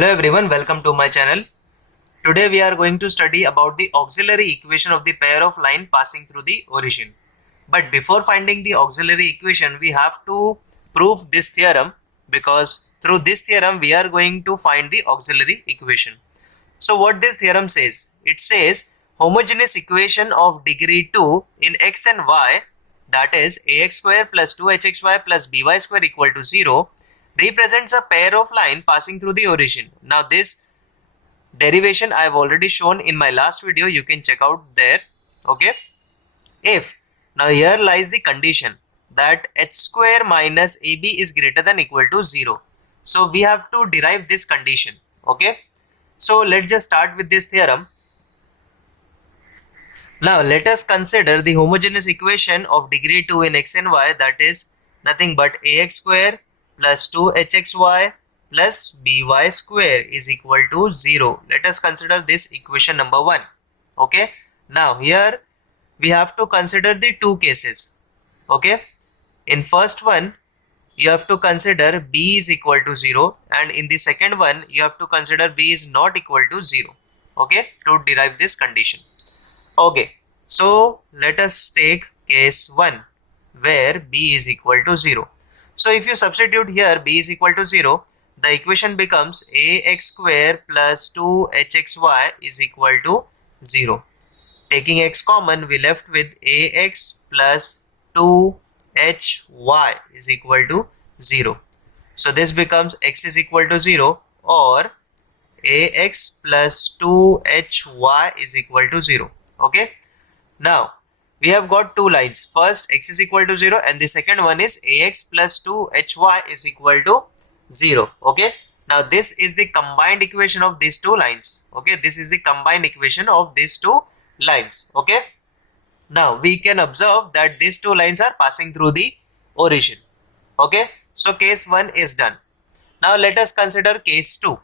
Hello everyone, welcome to my channel. Today we are going to study about the auxiliary equation of the pair of line passing through the origin. But before finding the auxiliary equation, we have to prove this theorem, because through this theorem we are going to find the auxiliary equation. So what this theorem says? It says homogeneous equation of degree 2 in x and y, that is ax square plus 2hxy plus by square equal to 0, represents a pair of line passing through the origin. Now this derivation I have already shown in my last video, you can check out there. Okay, if now here lies the condition that h square minus ab is greater than equal to 0, so we have to derive this condition. Okay, so let's just start with this theorem. Now let us consider the homogeneous equation of degree 2 in x and y, that is nothing but ax square plus 2hxy plus by square is equal to 0. Let us consider this equation number 1. Okay, now here we have to consider the two cases. Okay, in first one you have to consider b is equal to 0, and in the second one you have to consider b is not equal to 0. Okay, to derive this condition. Okay, so let us take case 1 where b is equal to 0. So if you substitute here b is equal to 0, the equation becomes ax square plus 2hxy is equal to 0. Taking x common, we left with ax plus 2hy is equal to 0. So this becomes x is equal to 0, or ax plus 2hy is equal to 0. Okay, now we have got two lines. First x is equal to 0, and the second one is ax plus 2hy is equal to 0. Okay, now this is the combined equation of these two lines. Okay, this is the combined equation of these two lines. Okay, now we can observe that these two lines are passing through the origin. Okay, so case 1 is done. Now let us consider case 2.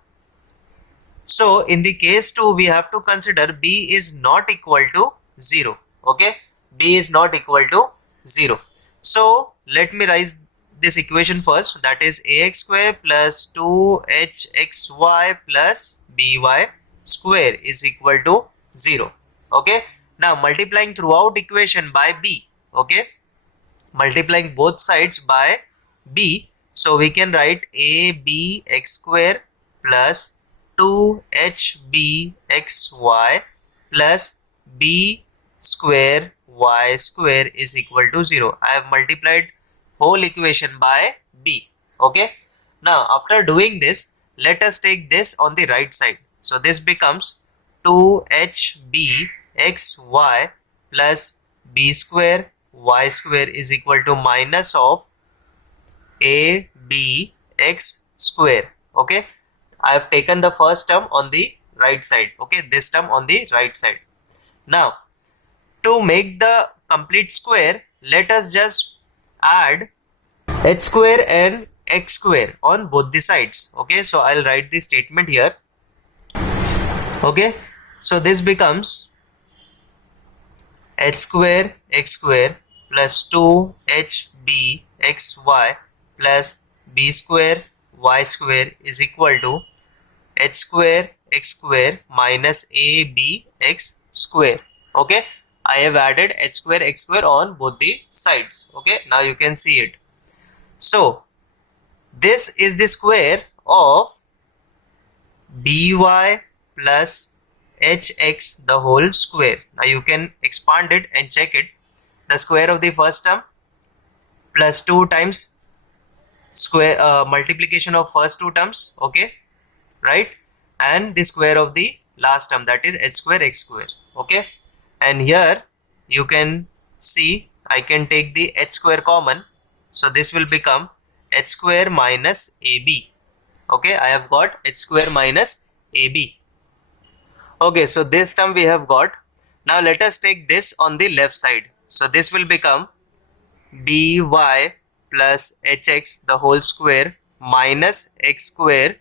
So in the case 2 we have to consider b is not equal to 0. Okay, b is not equal to 0. So let me write this equation first, that is ax square plus 2hxy plus by square is equal to 0. Okay, now multiplying throughout equation by b. Okay, multiplying both sides by b, so we can write abx square plus 2hbxy plus b square y square is equal to 0. I have multiplied whole equation by b. Okay, now after doing this, let us take this on the right side. So this becomes 2hbxy plus b square y square is equal to minus of abx square. Okay, I have taken the first term on the right side. Okay, this term on the right side. Now to make the complete square, let us just add h square and x square on both the sides. Okay, so I'll write the statement here. Okay, so this becomes h square x square plus 2hbxy plus b square y square is equal to h square x square minus abx square. Okay, I have added h square x square on both the sides. Okay, now you can see it. So this is the square of by plus hx the whole square. Now you can expand it and check it. The square of the first term plus 2 times square multiplication of first two terms. Okay, right, and the square of the last term, that is h square x square. Okay, and here you can see I can take the h square common, so this will become h square minus ab. Okay, I have got h square minus ab. Okay, so this term we have got. Now let us take this on the left side. So this will become by plus hx the whole square minus x square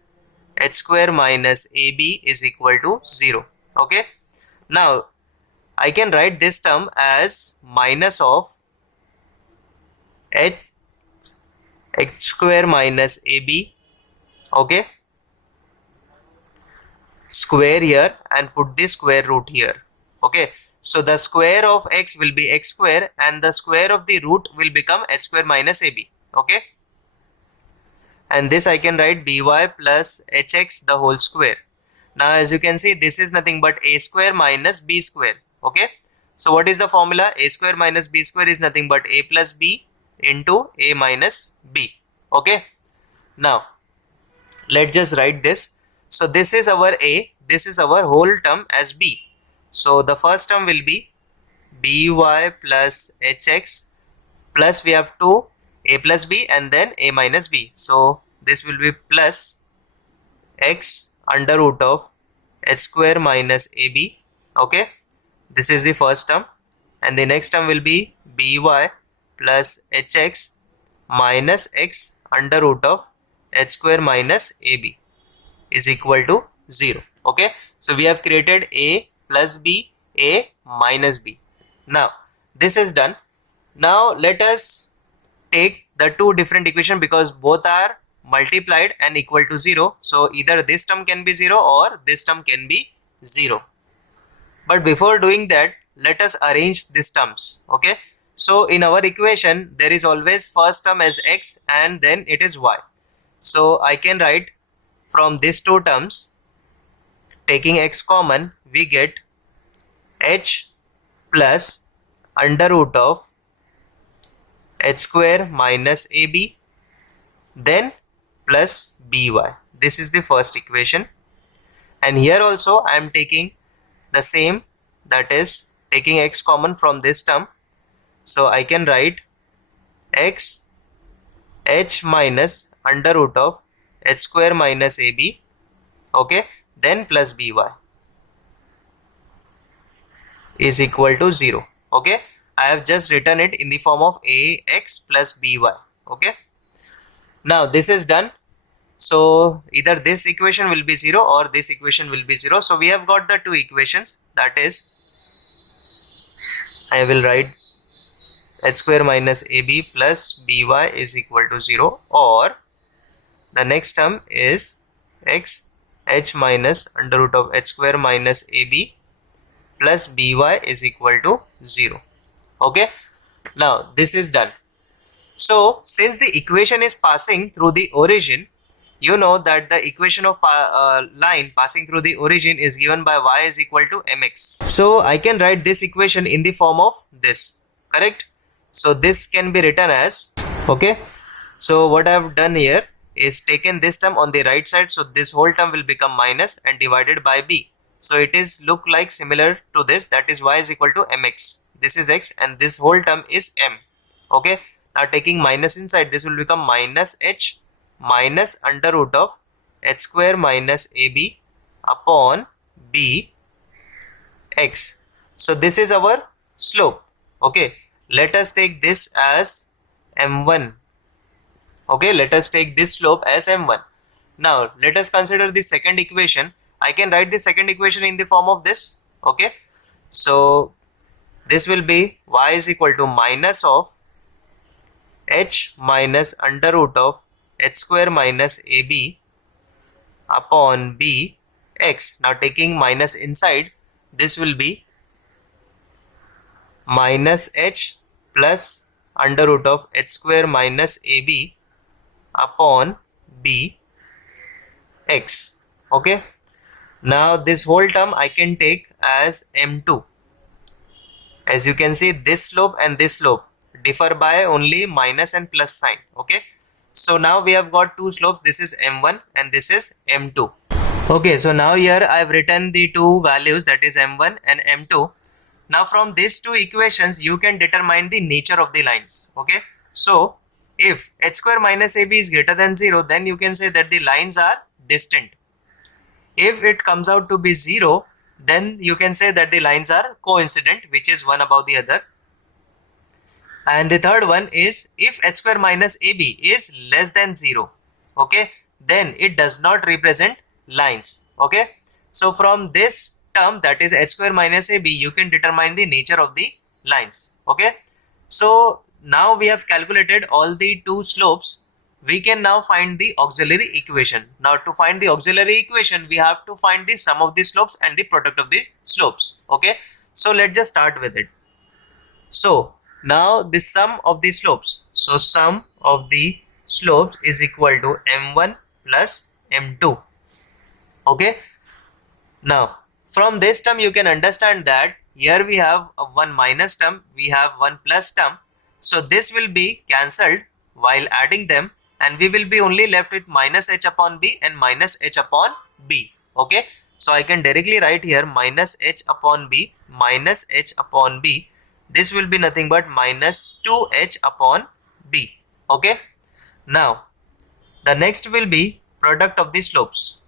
h square minus ab is equal to 0. Okay, now I can write this term as minus of h square minus ab. Okay, square here and put the square root here. Okay, so the square of x will be x square and the square of the root will become h square minus ab. Okay, and this I can write by plus hx the whole square. Now as you can see, this is nothing but a square minus b square. Okay, so what is the formula? A square minus b square is nothing but a plus b into a minus b. Okay, now let's just write this. So this is our a, this is our whole term as b. So the first term will be by plus hx plus we have to a plus b and then a minus b. So this will be plus x under root of h square minus ab. Okay, this is the first term, and the next term will be by plus hx minus x under root of h square minus ab is equal to 0. Okay, so we have created a plus b, a minus b. Now this is done. Now let us take the two different equations because both are multiplied and equal to 0. So either this term can be 0 or this term can be 0. But before doing that, let us arrange these terms. Okay, so in our equation there is always first term as x and then it is y. So I can write from these two terms, taking x common, we get h plus under root of h square minus ab, then plus by. This is the first equation, and here also I am taking the same, that is taking x common from this term. So I can write x h minus under root of h square minus ab, okay, then plus by is equal to 0. Okay, I have just written it in the form of ax plus by. Okay, now this is done. So either this equation will be 0 or this equation will be 0. So we have got the two equations, that is I will write h square minus ab plus by is equal to 0, or the next term is x h minus under root of h square minus ab plus by is equal to 0. Okay, now this is done. So since the equation is passing through the origin, you know that the equation of line passing through the origin is given by y is equal to mx. So I can write this equation in the form of this, correct? So this can be written as, okay, so what I have done here is taken this term on the right side, so this whole term will become minus and divided by b. So it is look like similar to this, that is y is equal to mx. This is x and this whole term is m. Okay, now taking minus inside, this will become minus h minus under root of h square minus ab upon b x. So this is our slope. Okay, let us take this as m1. Okay, let us take this slope as m1. Now let us consider the second equation. I can write the second equation in the form of this. Okay, so this will be y is equal to minus of h minus under root of h square minus ab upon b x. Now taking minus inside, this will be minus h plus under root of h square minus ab upon b x. Okay, now this whole term I can take as m2. As you can see, this slope and this slope differ by only minus and plus sign. Okay, so now we have got two slopes, this is m1 and this is m2. Okay, so now here I have written the two values, that is m1 and m2. Now from these two equations you can determine the nature of the lines. Okay, so if h square minus ab is greater than 0, then you can say that the lines are distant. If it comes out to be 0, then you can say that the lines are coincident, which is one above the other. And the third one is if h square minus ab is less than 0, okay, then it does not represent lines. Okay, so from this term, that is h square minus ab, you can determine the nature of the lines. Okay, so now we have calculated all the two slopes we can now find the auxiliary equation. Now to find the auxiliary equation, we have to find the sum of the slopes and the product of the slopes. Okay, so let's just start with it. So now the sum of the slopes. So sum of the slopes is equal to m1 plus m2. Okay, now from this term you can understand that here we have one minus term, we have one plus term. So this will be cancelled while adding them, and we will be only left with minus h upon b and minus h upon b. Okay, so I can directly write here minus h upon b minus h upon b. This will be nothing but minus 2h upon b. Okay, now the next will be product of the slopes.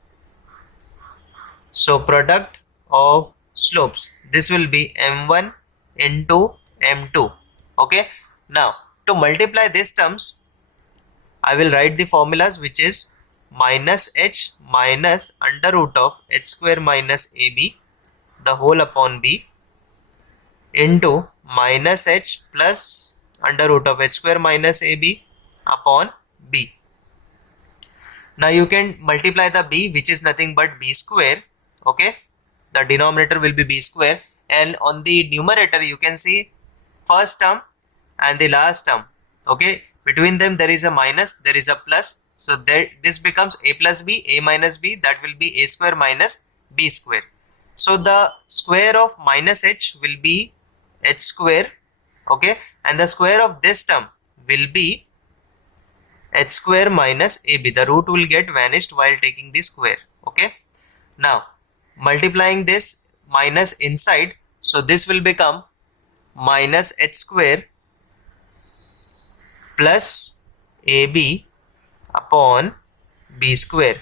So product of slopes, this will be m1 into m2. Okay, now to multiply these terms, I will write the formulas, which is minus h minus under root of h square minus ab the whole upon b into minus h plus under root of h square minus ab upon b. Now you can multiply the b, which is nothing but b square. Okay, the denominator will be b square, and on the numerator you can see first term and the last term. Okay, between them there is a minus, there is a plus, so there this becomes a plus b, a minus b, that will be a square minus b square. So the square of minus h will be h square. Okay, and the square of this term will be h square minus ab. The root will get vanished while taking the square. Okay, now multiplying this minus inside, so this will become minus h square plus ab upon b square.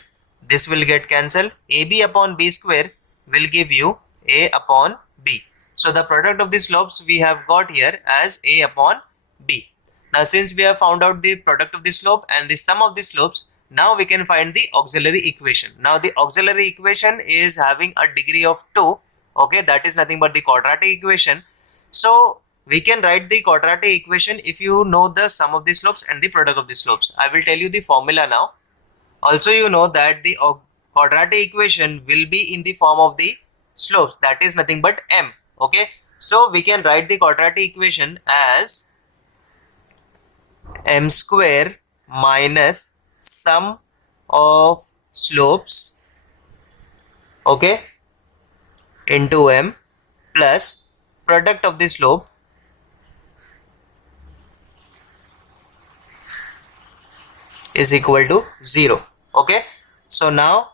This will get cancelled. Ab upon b square will give you a upon b. So the product of the slopes we have got here as a upon b. Now since we have found out the product of the slope and the sum of the slopes, now we can find the auxiliary equation. Now the auxiliary equation is having a degree of 2. Okay, that is nothing but the quadratic equation. So we can write the quadratic equation if you know the sum of the slopes and the product of the slopes. I will tell you the formula now. Also you know that the quadratic equation will be in the form of the slopes, that is nothing but m. Okay, so we can write the quadratic equation as m square minus sum of slopes, okay, into m plus product of the slope is equal to 0. Okay, so now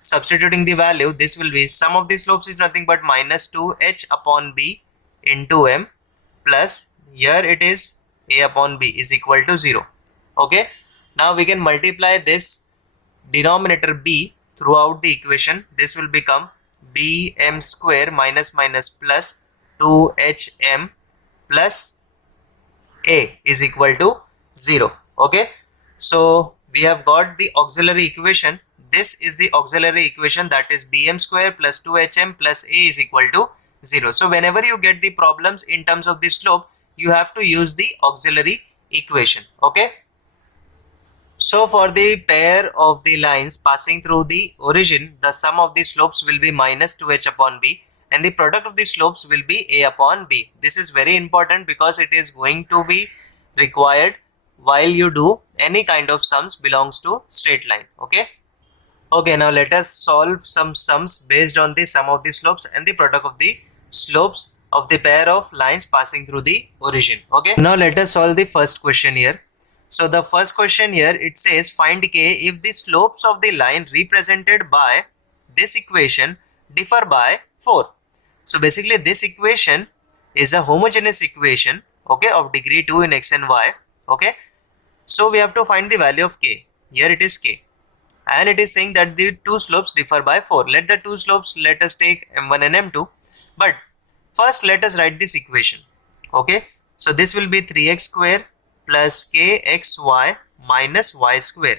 substituting the value, this will be sum of the slopes is nothing but minus 2h upon b into m plus here it is a upon b is equal to 0. Okay, now we can multiply this denominator b throughout the equation. This will become bm square minus minus plus 2hm plus a is equal to 0. Okay, so we have got the auxiliary equation. This is the auxiliary equation, that is bm square plus 2hm plus a is equal to 0. So whenever you get the problems in terms of the slope, you have to use the auxiliary equation. Okay, so for the pair of the lines passing through the origin, the sum of the slopes will be minus 2h upon b and the product of the slopes will be a upon b. This is very important because it is going to be required while you do any kind of sums belongs to straight line. Okay, now let us solve some sums based on the sum of the slopes and the product of the slopes of the pair of lines passing through the origin. Okay, now let us solve the first question here. So the first question here, it says find k if the slopes of the line represented by this equation differ by 4. So basically this equation is a homogeneous equation, okay, of degree 2 in x and y. Okay, so we have to find the value of k. Here it is k, and it is saying that the two slopes differ by 4. Let the two slopes, let us take m1 and m2, but first let us write this equation. Okay, so this will be 3x square plus kxy minus y square.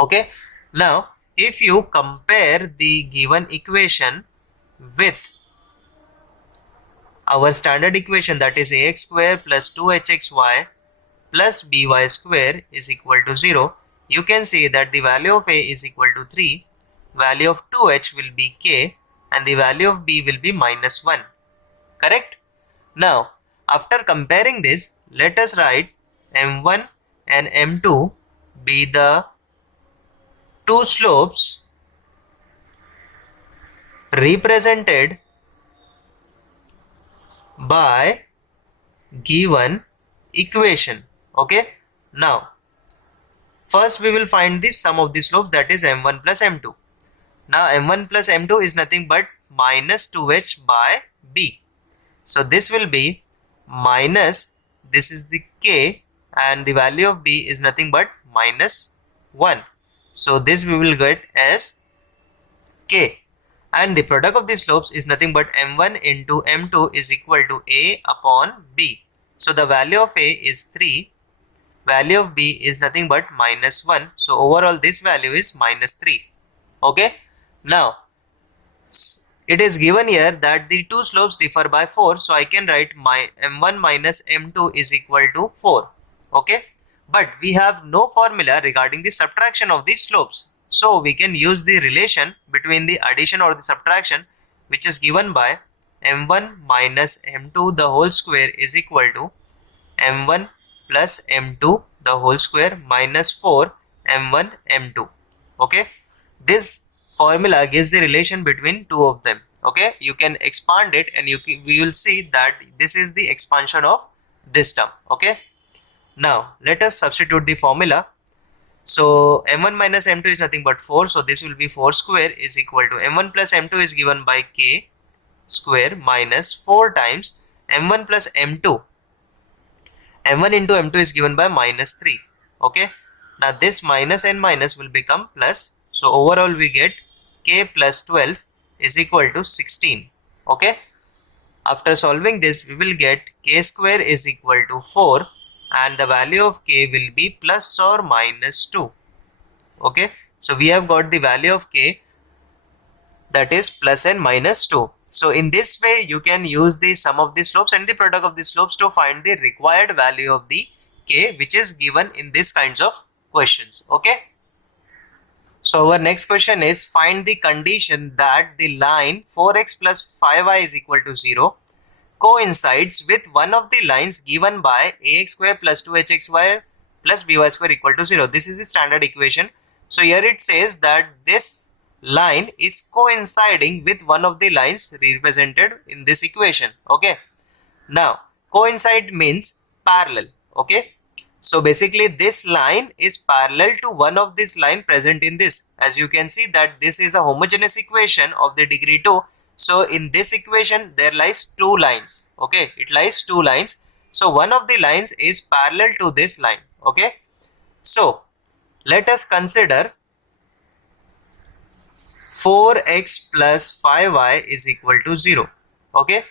Okay, now if you compare the given equation with our standard equation, that is ax square plus 2hxy plus by square is equal to 0, you can see that the value of a is equal to 3, value of 2h will be k, and the value of b will be minus 1. Correct? Now, after comparing this, let us write m1 and m2 be the two slopes represented by given equation. Okay, now first we will find the sum of the slope, that is m1 plus m2. Now m1 plus m2 is nothing but minus 2h by b. So this will be minus, this is the k, and the value of b is nothing but minus 1. So this we will get as k, and the product of the slopes is nothing but m1 into m2 is equal to a upon b. So the value of a is 3, value of b is nothing but minus 1. So overall this value is minus 3. Okay, now it is given here that the two slopes differ by 4, so I can write my m1 minus m2 is equal to 4. Okay, but we have no formula regarding the subtraction of these slopes, so we can use the relation between the addition or the subtraction, which is given by m1 minus m2 the whole square is equal to m1 plus m2 the whole square minus 4 m1 m2. Okay, this formula gives the relation between two of them. Okay, you can expand it and we will see that this is the expansion of this term. Okay, now let us substitute the formula. So m1 minus m2 is nothing but 4, so this will be 4 square is equal to m1 plus m2 is given by k square minus 4 times m1 plus m2, m1 into m2 is given by minus 3. Okay, now this minus and minus will become plus, so overall we get k plus 12 is equal to 16. Okay, after solving this we will get k square is equal to 4, and the value of k will be plus or minus 2. Okay, so we have got the value of k, that is plus and minus 2. So in this way you can use the sum of the slopes and the product of the slopes to find the required value of the k, which is given in this kinds of questions. Okay, so our next question is find the condition that the line 4x plus 5y is equal to 0 coincides with one of the lines given by ax square plus 2hxy plus by square equal to 0. This is the standard equation. So here it says that this line is coinciding with one of the lines represented in this equation. Okay, now coincide means parallel. Okay, so basically this line is parallel to one of this line present in this. As you can see that this is a homogeneous equation of the degree 2. So in this equation there lies two lines. Okay, it lies two lines. So one of the lines is parallel to this line. Okay, so let us consider 4x plus 5y is equal to 0. Okay,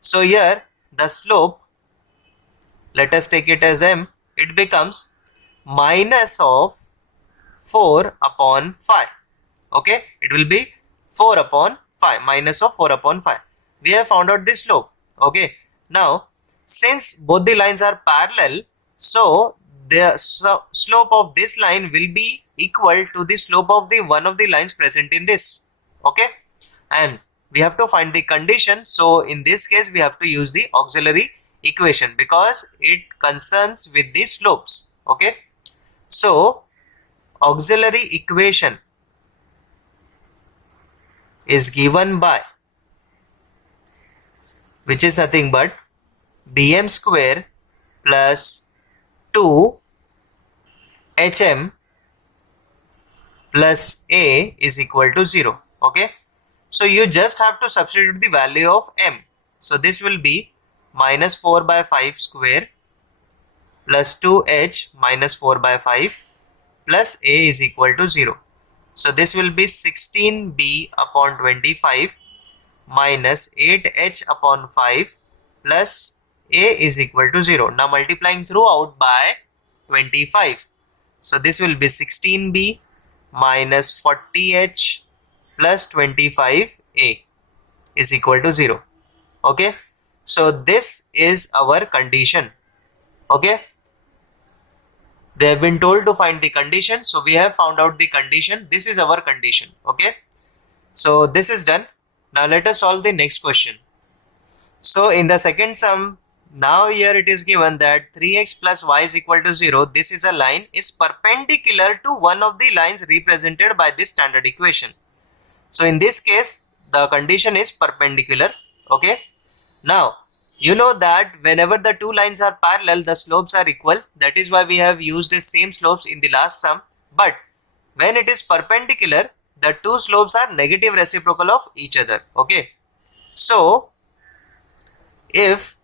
so here the slope, let us take it as m, it becomes minus of 4 upon 5. Okay, it will be 4 upon 5, minus of 4 upon 5. We have found out the slope. Okay, now since both the lines are parallel, so the slope of this line will be equal to the slope of the one of the lines present in this. Okay, and we have to find the condition. So in this case we have to use the auxiliary equation because it concerns with the slopes. Okay, so auxiliary equation is given by, which is nothing but bm square plus 2 hm plus a is equal to 0. Okay, so you just have to substitute the value of m. So this will be minus 4 by 5 square plus 2h minus 4 by 5 plus a is equal to 0. So this will be 16b upon 25 minus 8h upon 5 plus a is equal to 0. Now multiplying throughout by 25. So this will be 16b minus 40h plus 25a is equal to 0. Okay, so this is our condition. Okay, They have been told to find the condition, so we have found out the condition. This is our condition. Okay, so this is done. Now let us solve the next question. So in the second sum, now here it is given that 3x plus y is equal to 0. This is a line is perpendicular to one of the lines represented by this standard equation. So in this case, the condition is perpendicular. Okay. Now, you know that whenever the two lines are parallel, the slopes are equal. That is why we have used the same slopes in the last sum. But when it is perpendicular, the two slopes are negative reciprocal of each other. Okay. So, if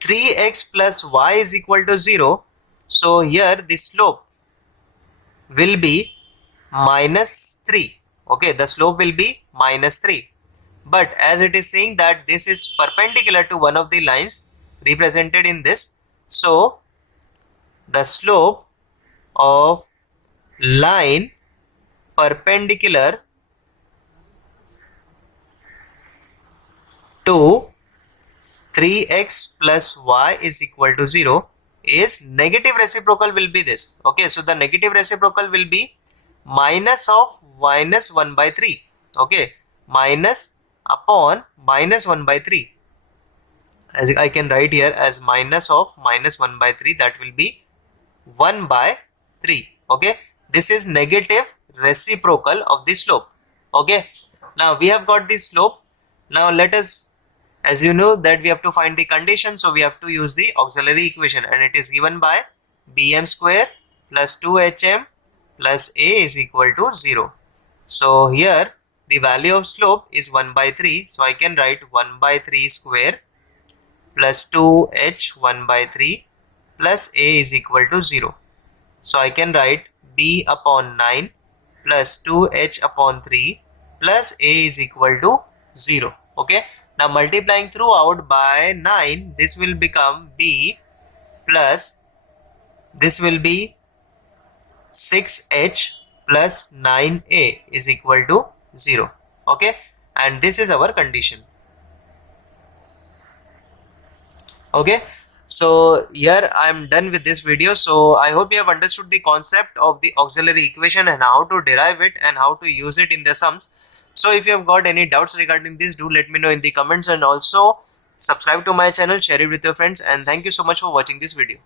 3x plus y is equal to 0, so here the slope will be minus 3. Okay, the slope will be minus 3. But as it is saying that this is perpendicular to one of the lines represented in this, so the slope of line perpendicular to 3x plus y is equal to 0 is negative reciprocal will be this. Okay, so the negative reciprocal will be minus of minus 1 by 3. Okay, minus upon minus 1 by 3. As I can write here as minus of minus 1 by 3, that will be 1 by 3. Okay, this is negative reciprocal of the slope. Okay, now we have got the slope. Now let us, as you know that we have to find the condition, so we have to use the auxiliary equation, and it is given by bm square plus 2hm plus a is equal to 0. So here the value of slope is 1 by 3, so I can write 1 by 3 square plus 2h 1 by 3 plus a is equal to 0. So I can write b upon 9 plus 2h upon 3 plus a is equal to 0. Okay. Now multiplying throughout by 9, this will become b plus this will be 6h plus 9a is equal to 0. Okay. And this is our condition. Okay, so here I am done with this video. So I hope you have understood the concept of the auxiliary equation and how to derive it and how to use it in the sums. So if you have got any doubts regarding this, do let me know in the comments, and also subscribe to my channel, share it with your friends, and thank you so much for watching this video.